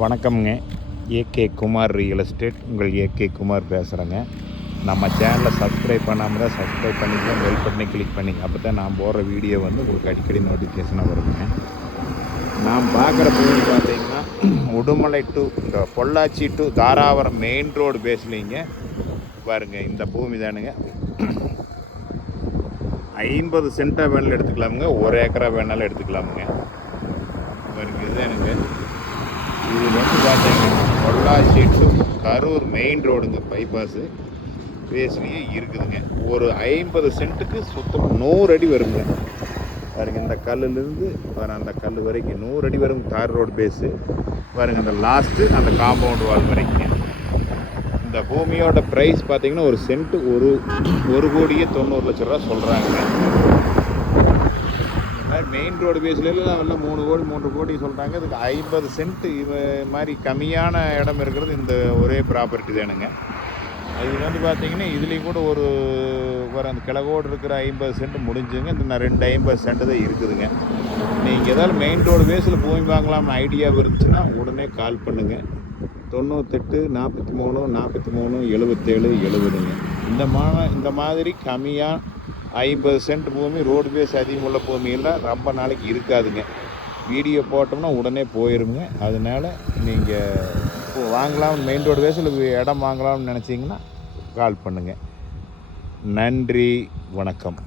வணக்கம்ங்க. AK Kumar real estate. உங்கள் AK Kumar பேசுகிறேங்க. நம்ம சேனலை சப்ஸ்கிரைப் பண்ணாமல் தான் சப்ஸ்கிரைப் பண்ணிக்கலாம், பெல் பட்டனை கிளிக் பண்ணிங்க. அப்போ தான் நான் போடுற வீடியோ வந்து உங்களுக்கு அடிக்கடி நோட்டிஃபிகேஷனாக வருங்க. நான் பார்க்குற பூமி பார்த்தீங்கன்னா Udumalai to Pollachi to Dharapuram main road பேசலிங்க பாருங்கள். இந்த பூமி தானுங்க. 50 சென்ட்டாக வேணாலும் எடுத்துக்கலாமுங்க, 1 ஏக்கரா வேணாலும் எடுத்துக்கலாமுங்க. பாருங்க, இதுதானுங்க. இது வந்து பார்த்தீங்கன்னா பொள்ளாச்சி டு கரூர் மெயின் ரோடுங்க, பைபாஸு பேஸ்லேயே இருக்குதுங்க. ஒரு 50 சென்ட்டுக்கு சுத்தம் 100 அடி வருங்க. பாருங்கள், இந்த கல்லுலேருந்து வர அந்த கல் வரைக்கும் 100 அடி வரும். தார் ரோடு பேஸு பாருங்கள், அந்த லாஸ்ட்டு அந்த காம்பவுண்ட் வால் வரைக்குங்க. இந்த பூமியோட ப்ரைஸ் பார்த்தீங்கன்னா ஒரு சென்ட்டு 1,90,00,000 ரூபா சொல்கிறாங்க. மெயின் ரோடு பேஸ்லாம் எல்லாம் 3 கோடி 3 கோடி சொல்கிறாங்க. இதுக்கு 50 சென்ட் மாதிரி கம்மியான இடம் இருக்கிறது இந்த ஒரே ப்ராப்பர்ட்டி தானுங்க. அது வந்து பார்த்தீங்கன்னா இதுலேயும் கூட ஒரு அந்த கிழக்கோடு இருக்கிற 50 சென்ட் முடிஞ்சுங்க. இந்த 50 சென்ட் தான் இருக்குதுங்க. நீங்கள் ஏதாவது மெயின் ரோடு பேஸில் பூமி வாங்கலாம்னு ஐடியா இருந்துச்சுன்னா உடனே கால் பண்ணுங்கள். 98 43 43 77 70ங்க. இந்த மாதிரி கம்மியாக 50 சென்ட் பூமி ரோடு பேஸ் அதிகமுள்ள பூமியெல்லாம் ரொம்ப நாளைக்கு இருக்காதுங்க. வீடியோ போட்டோம்னா உடனே போயிருங்க. அதனால் நீங்கள் வாங்கலாம், மெயின் ரோடு பேஸில் இடம் வாங்கலாம்னு நினச்சிங்கன்னா கால் பண்ணுங்கள். நன்றி, வணக்கம்.